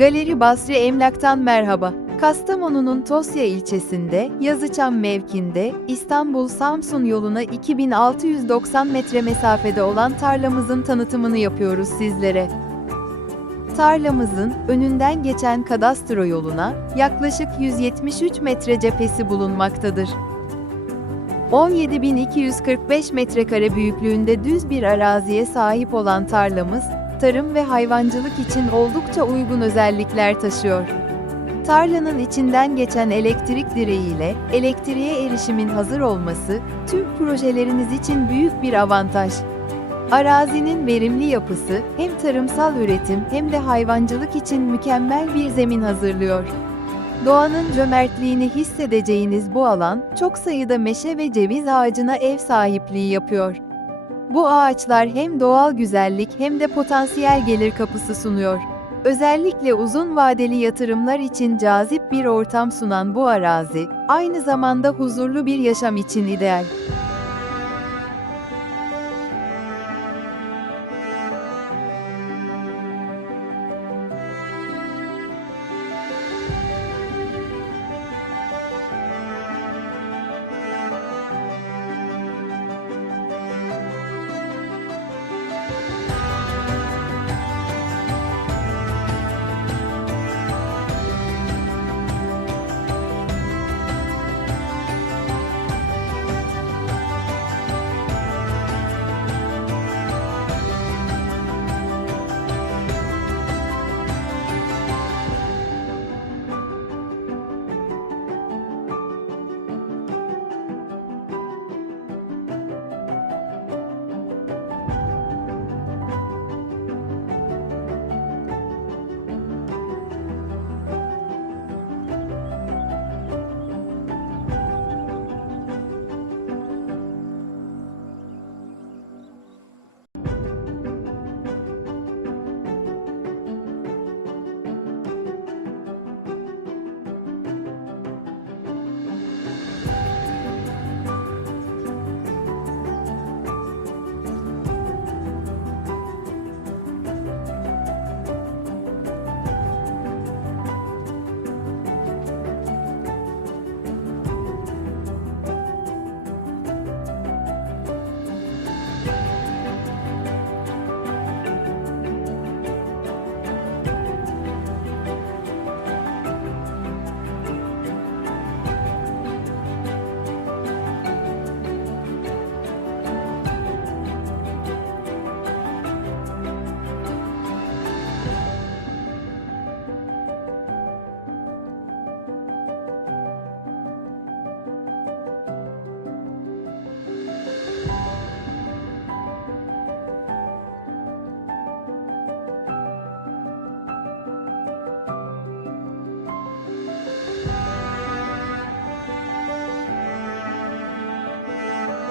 Galeri Basri Emlak'tan merhaba. Kastamonu'nun Tosya ilçesinde, Yazıçam mevkinde, İstanbul-Samsun yoluna 2690 metre mesafede olan tarlamızın tanıtımını yapıyoruz sizlere. Tarlamızın önünden geçen kadastro yoluna yaklaşık 173 metre cephesi bulunmaktadır. 17.245 metrekare büyüklüğünde düz bir araziye sahip olan tarlamız, tarım ve hayvancılık için oldukça uygun özellikler taşıyor. Tarlanın içinden geçen elektrik direğiyle elektriğe erişimin hazır olması tüm projeleriniz için büyük bir avantaj. Arazinin verimli yapısı hem tarımsal üretim hem de hayvancılık için mükemmel bir zemin hazırlıyor. Doğanın cömertliğini hissedeceğiniz bu alan, çok sayıda meşe ve ceviz ağacına ev sahipliği yapıyor. Bu ağaçlar hem doğal güzellik hem de potansiyel gelir kapısı sunuyor. Özellikle uzun vadeli yatırımlar için cazip bir ortam sunan bu arazi, aynı zamanda huzurlu bir yaşam için ideal.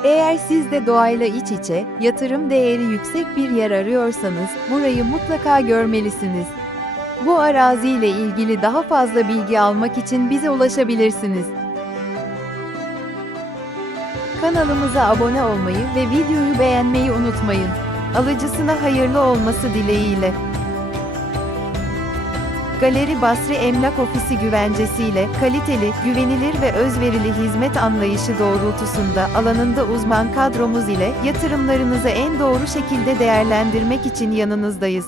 Eğer siz de doğayla iç içe, yatırım değeri yüksek bir yer arıyorsanız, burayı mutlaka görmelisiniz. Bu araziyle ilgili daha fazla bilgi almak için bize ulaşabilirsiniz. Kanalımıza abone olmayı ve videoyu beğenmeyi unutmayın. Alıcısına hayırlı olması dileğiyle. Galeri Basri Emlak Ofisi güvencesiyle kaliteli, güvenilir ve özverili hizmet anlayışı doğrultusunda alanında uzman kadromuz ile yatırımlarınızı en doğru şekilde değerlendirmek için yanınızdayız.